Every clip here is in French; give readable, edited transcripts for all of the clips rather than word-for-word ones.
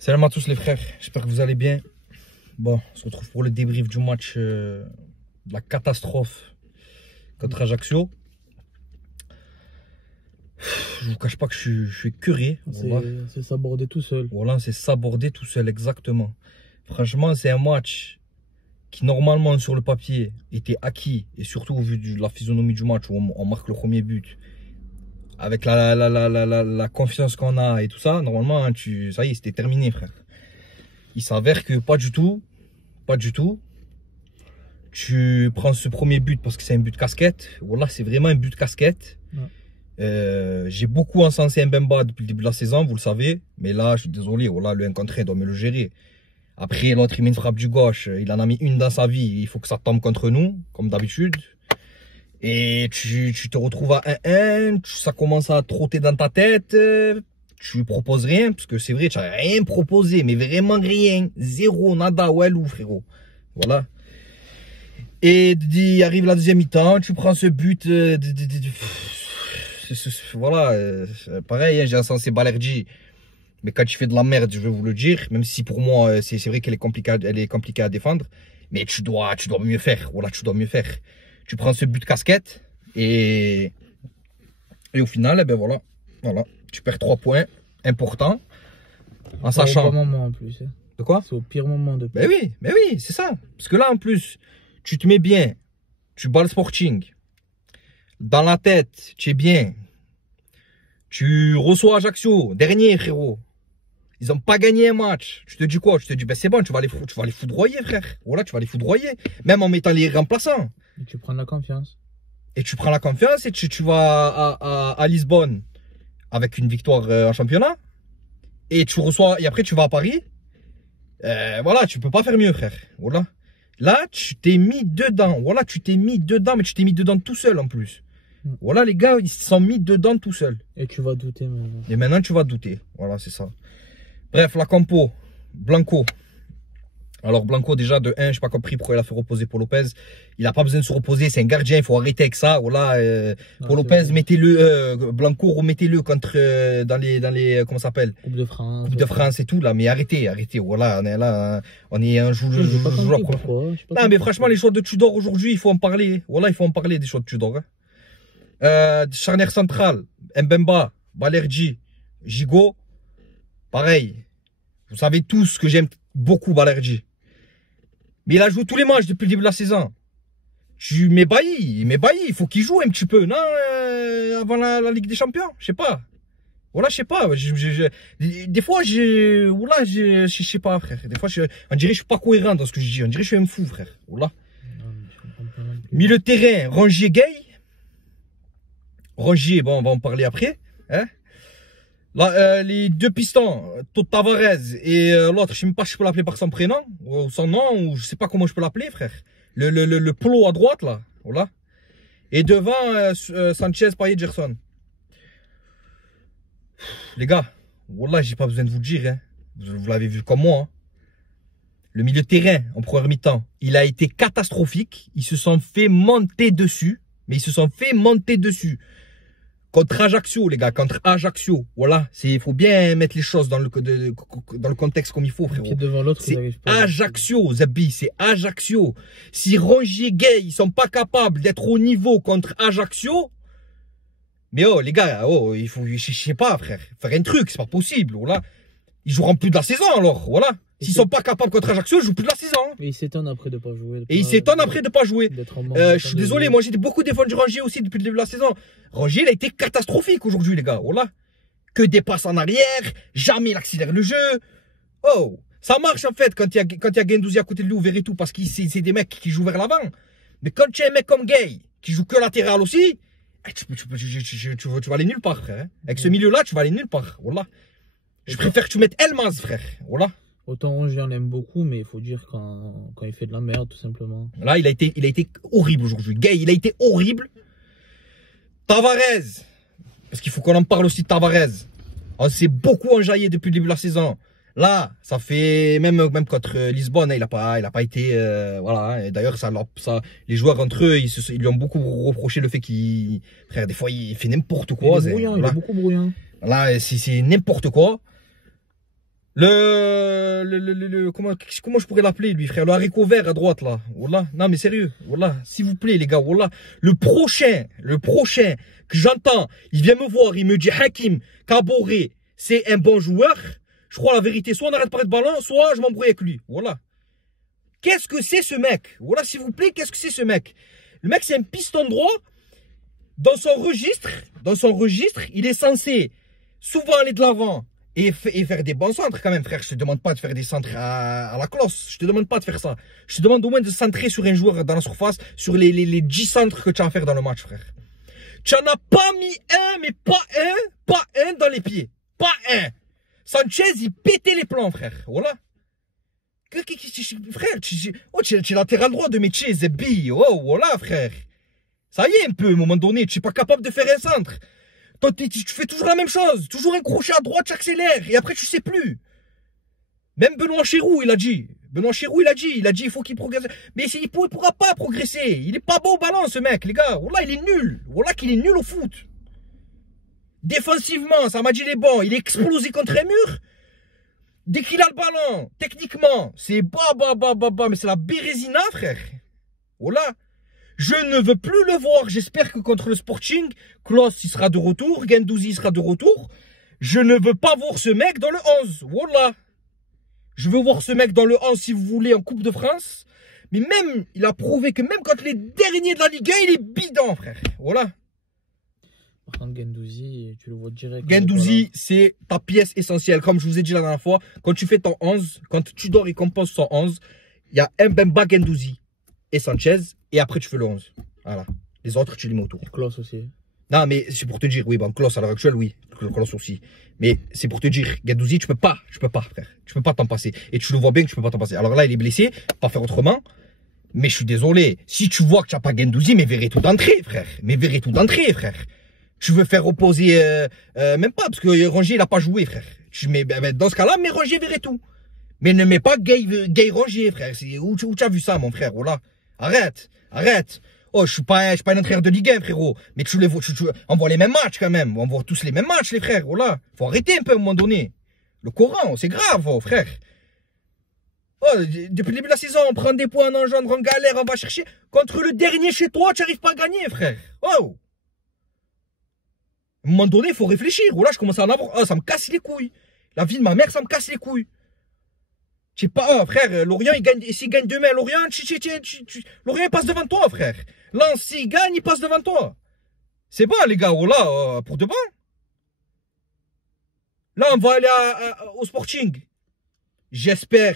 Salam à tous les frères, j'espère que vous allez bien. Bon, on se retrouve pour le débrief du match de la catastrophe contre Ajaccio. Je vous cache pas que je suis curé. C'est s'aborder tout seul. Voilà, c'est s'aborder tout seul, exactement. Franchement, c'est un match qui normalement sur le papier était acquis, et surtout au vu de la physionomie du match où on marque le premier but. Avec la confiance qu'on a et tout ça, normalement, ça y est, c'était terminé, frère. Il s'avère que pas du tout. Pas du tout. Tu prends ce premier but parce que c'est un but casquette. Voilà, c'est vraiment un but casquette. Ouais. J'ai beaucoup encensé Mbemba depuis le début de la saison, vous le savez. Mais là, je suis désolé, voilà, le 1 contre 1 doit me le gérer. Après, l'autre, il met une frappe du gauche. Il en a mis une dans sa vie. Il faut que ça tombe contre nous, comme d'habitude. Et tu te retrouves à 1-1, ça commence à trotter dans ta tête, tu proposes rien, parce que c'est vrai, tu n'as rien proposé, mais vraiment rien, zéro, nada, walou, frérot. Voilà. Et arrive la deuxième mi-temps, tu prends ce but, voilà, pareil, hein, j'ai encensé Balerdi, mais quand tu fais de la merde, je vais vous le dire, même si pour moi, c'est vrai qu'elle est compliquée à défendre, mais tu dois mieux faire, voilà, tu dois mieux faire. Tu prends ce but casquette et au final, eh ben voilà, tu perds 3 points importants en sachant. C'est au pire moment en plus. De quoi? C'est au pire moment de. Mais oui, c'est ça. Parce que là en plus, tu te mets bien, tu bats le Sporting. Dans la tête, tu es bien. Tu reçois Ajaccio, dernier frérot. Ils n'ont pas gagné un match. Tu te dis quoi? Tu te dis, ben c'est bon, tu vas les foudroyer, frère. Voilà, tu vas les foudroyer. Même en mettant les remplaçants. Et tu prends la confiance. Et tu prends la confiance et tu vas à Lisbonne avec une victoire en championnat. Et tu reçois, et après tu vas à Paris. Voilà, tu peux pas faire mieux, frère. Voilà. Là, tu t'es mis dedans. Voilà, tu t'es mis dedans, mais tu t'es mis dedans tout seul en plus. Voilà, les gars, ils se sont mis dedans tout seuls. Et tu vas douter maintenant. Et maintenant, tu vas douter. Voilà, c'est ça. Bref, la compo, Blanco. Alors Blanco, déjà de 1, je n'ai pas compris pourquoi il a fait reposer Paul Lopez. Il n'a pas besoin de se reposer, c'est un gardien, il faut arrêter avec ça. Voilà, Paul Lopez, mettez-le, Blanco, remettez-le contre dans les comment ça s'appelle, Coupe de France. Coupe de France et tout là, mais arrêtez. Voilà, on est là, on est un jour. Non, mais franchement, les choix de Tudor aujourd'hui, il faut en parler. Voilà, il faut en parler des choix de Tudor. Charnière centrale, Mbemba, Balerdi, Gigot. Pareil, vous savez tous que j'aime beaucoup Balerdi. Mais il a joué tous les matchs depuis le début de la saison. Tu m'ébahis, il faut qu'il joue un petit peu, non, avant la Ligue des Champions, je sais pas. Voilà, je sais pas. Des fois, voilà, je sais pas, frère. Des fois, on dirait que je suis pas cohérent dans ce que je dis. On dirait que je suis un fou, frère. Voilà. Milieu de terrain, Rongier Gay. Rongier, bon, on va en parler après. Hein? Là, les deux pistons, Tavares et l'autre, je sais même pas si je peux l'appeler par son prénom, ou son nom, ou je sais pas comment je peux l'appeler, frère. Le polo à droite, là, voilà. Et devant, Sanchez, Payet, Gerson. Les gars, voilà, j'ai pas besoin de vous le dire, hein. Vous l'avez vu comme moi, hein. Le milieu de terrain, en première mi-temps, il a été catastrophique. Ils se sont fait monter dessus, mais ils se sont fait monter dessus. Contre Ajaccio, les gars, contre Ajaccio. Voilà, il faut bien mettre les choses dans le contexte comme il faut, frérot. C'est Ajaccio, Zabi, c'est Ajaccio. Si Rongier Gay, ils sont pas capables d'être au niveau contre Ajaccio, mais oh, les gars, oh, il faut, je sais pas, frère, faire un truc, c'est pas possible, voilà. Ils joueront plus de la saison, alors, voilà. S'ils sont pas capables contre Ajaccio, ils jouent plus de la saison. Et ils s'étonnent après de pas jouer. Et ils s'étonnent après de pas jouer. Je suis désolé, moi j'ai beaucoup défendu Rongier aussi depuis le début de la saison. Rongier, il a été catastrophique aujourd'hui, les gars. Voilà. Que des passes en arrière, jamais il accélère le jeu. Oh, ça marche en fait quand il y a Guendouzi à côté de lui, ouvert et tout, parce que c'est des mecs qui jouent vers l'avant. Mais quand tu as un mec comme Gay, qui joue que latéral aussi, tu vas aller nulle part, frère. Avec ce milieu-là, tu vas aller nulle part. Voilà. Je préfère que tu mettes Elmaz, frère. Voilà. Autant Rongier, on l'aime beaucoup, mais il faut dire quand il fait de la merde, tout simplement. Là, il a été horrible aujourd'hui. Gay, il a été horrible. Tavares, parce qu'il faut qu'on en parle aussi de Tavares. On s'est beaucoup enjaillé depuis le début de la saison. Là, ça fait même contre Lisbonne, il a pas été voilà. Et d'ailleurs, les joueurs entre eux, ils lui ont beaucoup reproché le fait qu'il, frère, des fois, il fait n'importe quoi. Il est beaucoup brouillant. Là, c'est n'importe quoi. Comment je pourrais l'appeler, lui, frère? Le haricot vert à droite, là. Wallah. Non, mais sérieux. Wallah. S'il vous plaît, les gars. Wallah. Le prochain que j'entends, il vient me voir, il me dit Hakim Kaboré, c'est un bon joueur. Je crois la vérité. Soit on arrête de parler de ballon, soit je m'embrouille avec lui. Voilà. Qu'est-ce que c'est ce mec? Voilà, s'il vous plaît, qu'est-ce que c'est ce mec? Le mec, c'est un piston droit. Dans son registre, il est censé souvent aller de l'avant et faire des bons centres quand même, frère. Je te demande pas de faire des centres à la cloche. Je te demande pas de faire ça. Je te demande au moins de centrer sur un joueur dans la surface, sur les 10 centres que tu as à faire dans le match, frère. Tu n'en as pas mis un, mais pas un dans les pieds. Pas un. Sanchez, il pétait les plans, frère. Voilà. Frère, tu es latéral droit de métier, Zebi. Oh, voilà, frère. Ça y est un peu, à un moment donné, tu n'es pas capable de faire un centre. Toi, tu fais toujours la même chose. Toujours un crochet à droite, tu accélères. Et après, tu sais plus. Même Benoît Chérou, il a dit. Il faut qu'il progresse. Mais il pourra pas progresser. Il est pas bon au ballon, ce mec, les gars. Wallah, il est nul. Wallah, qu'il est nul au foot. Défensivement, ça m'a dit il est bon. Il est explosé contre un mur. Dès qu'il a le ballon, techniquement, c'est mais c'est la Bérésina, frère. Wallah. Je ne veux plus le voir. J'espère que contre le Sporting, Klose il sera de retour, Guendouzi sera de retour. Je ne veux pas voir ce mec dans le 11. Wallah. Je veux voir ce mec dans le 11 si vous voulez en Coupe de France. Mais même, il a prouvé que même quand les derniers de la Ligue 1, il est bidon, frère. Voilà. Par contre, Guendouzi, tu le vois direct. Guendouzi, c'est ta pièce essentielle. Comme je vous ai dit la dernière fois, quand tu fais ton 11, quand tu dors et composes ton 11, il y a Mbemba, Guendouzi et Sanchez. Et après, tu fais le 11. Voilà. Les autres, tu les mets autour. Klose aussi. Non, mais c'est pour te dire, oui, bon, Klose à l'heure actuelle, oui. Klose aussi. Mais c'est pour te dire, Guendouzi, tu peux pas, frère. Tu peux pas t'en passer. Et tu le vois bien que tu peux pas t'en passer. Alors là, il est blessé, pas faire autrement. Mais je suis désolé. Si tu vois que tu n'as pas Guendouzi, mais verrez tout d'entrée, frère. Tu veux faire opposer, même pas, parce que Rongier, il a pas joué, frère. Dans ce cas-là, mais Rongier verrait tout. Mais ne mets pas Gay Rongier, frère. Où tu as vu ça, mon frère, voilà. Arrête. Oh, je suis pas un entraîneur de Ligue 1, frérot. Mais tu les vois, on voit les mêmes matchs quand même. On voit tous les mêmes matchs, les frères, voilà. Faut arrêter un peu à un moment donné. Le Coran, c'est grave, oh, frère. Oh, depuis le début de la saison, on prend des points, on engendre, on galère, on va chercher. Contre le dernier chez toi, tu n'arrives pas à gagner, frère. Oh. À un moment donné, il faut réfléchir. Voilà, je commence à en avoir. Oh, ça me casse les couilles. La vie de ma mère, ça me casse les couilles. Je sais pas, oh, frère, Lorient, s'il gagne demain, Lorient, Lorient passe devant toi, frère. Lens, s'il gagne, il passe devant toi. C'est bon, les gars, voilà, pour de bon. Là, on va aller au Sporting. J'espère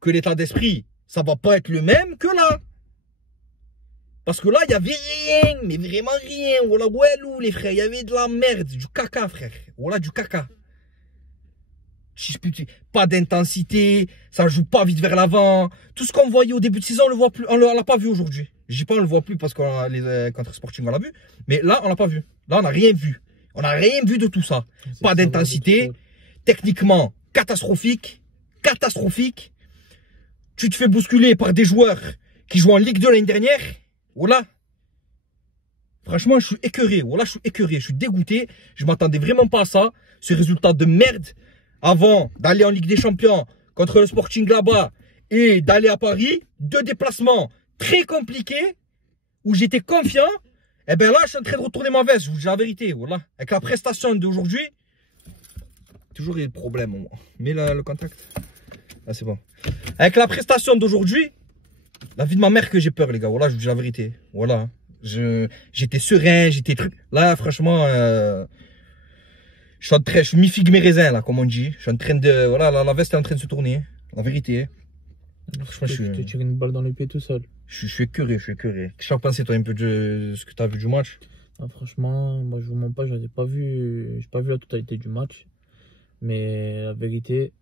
que l'état d'esprit, ça va pas être le même que là. Parce que là, il y avait rien, mais vraiment rien. Voilà, ouelou, les frères, il y avait de la merde, du caca, frère. Voilà, du caca. Pas d'intensité, ça joue pas vite vers l'avant. Tout ce qu'on voyait au début de saison, on le voit plus. On l'a pas vu aujourd'hui. Je dis pas on le voit plus parce que contre Sporting on l'a vu, mais là on l'a pas vu. Là on n'a rien vu. On n'a rien vu de tout ça. Pas d'intensité, techniquement catastrophique. Tu te fais bousculer par des joueurs qui jouent en Ligue 2 l'année dernière. Voilà. Franchement, je suis écœuré. Voilà, je suis dégoûté. Je m'attendais vraiment pas à ça. Ce résultat de merde. Avant d'aller en Ligue des Champions contre le Sporting là-bas et d'aller à Paris, 2 déplacements très compliqués où j'étais confiant, et bien là je suis en train de retourner ma veste, je vous dis la vérité, voilà. Avec la prestation d'aujourd'hui, toujours il y a des problèmes, mais le contact, là c'est bon. Avec la prestation d'aujourd'hui, la vie de ma mère que j'ai peur les gars, voilà, je vous dis la vérité, voilà. J'étais serein, là franchement... Je suis mi-figue mi-raisin là, comme on dit. Je suis en train de... Voilà, la veste est en train de se tourner. La vérité. Franchement, je te tire une balle dans le pied tout seul. Je suis écœuré. Qu'est-ce que tu as pensé toi un peu de ce que tu as vu du match? Ah, franchement, moi je vous mens pas, j'ai pas vu la totalité du match. Mais la vérité,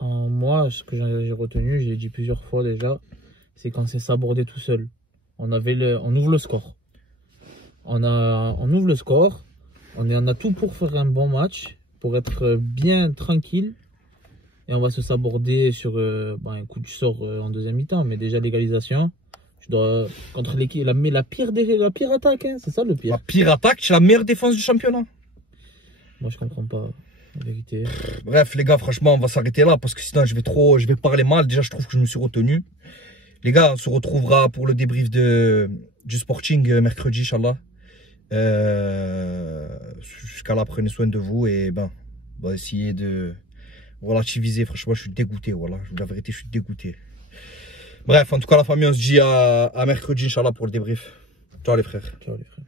moi, ce que j'ai retenu, j'ai dit plusieurs fois déjà, c'est quand c'est sabordé tout seul. On ouvre le score. On ouvre le score. On a tout pour faire un bon match, pour être bien tranquille. Et on va se saborder sur un coup du sort en deuxième mi-temps. Mais déjà l'égalisation, contre l'équipe, la pire attaque, hein, c'est ça le pire. La pire attaque, c'est la meilleure défense du championnat. Moi je comprends pas. la vérité. Bref, les gars, franchement, on va s'arrêter là parce que sinon, je vais parler mal. Déjà, je trouve que je me suis retenu. Les gars, on se retrouvera pour le débrief du Sporting mercredi, Inch'Allah. Jusqu'à là, prenez soin de vous et ben, on va essayer de relativiser. Franchement, je suis dégoûté. Voilà, la vérité, je suis dégoûté. Bref, en tout cas, la famille, on se dit à mercredi, Inch'Allah, pour le débrief. Ciao les frères. Ciao les frères.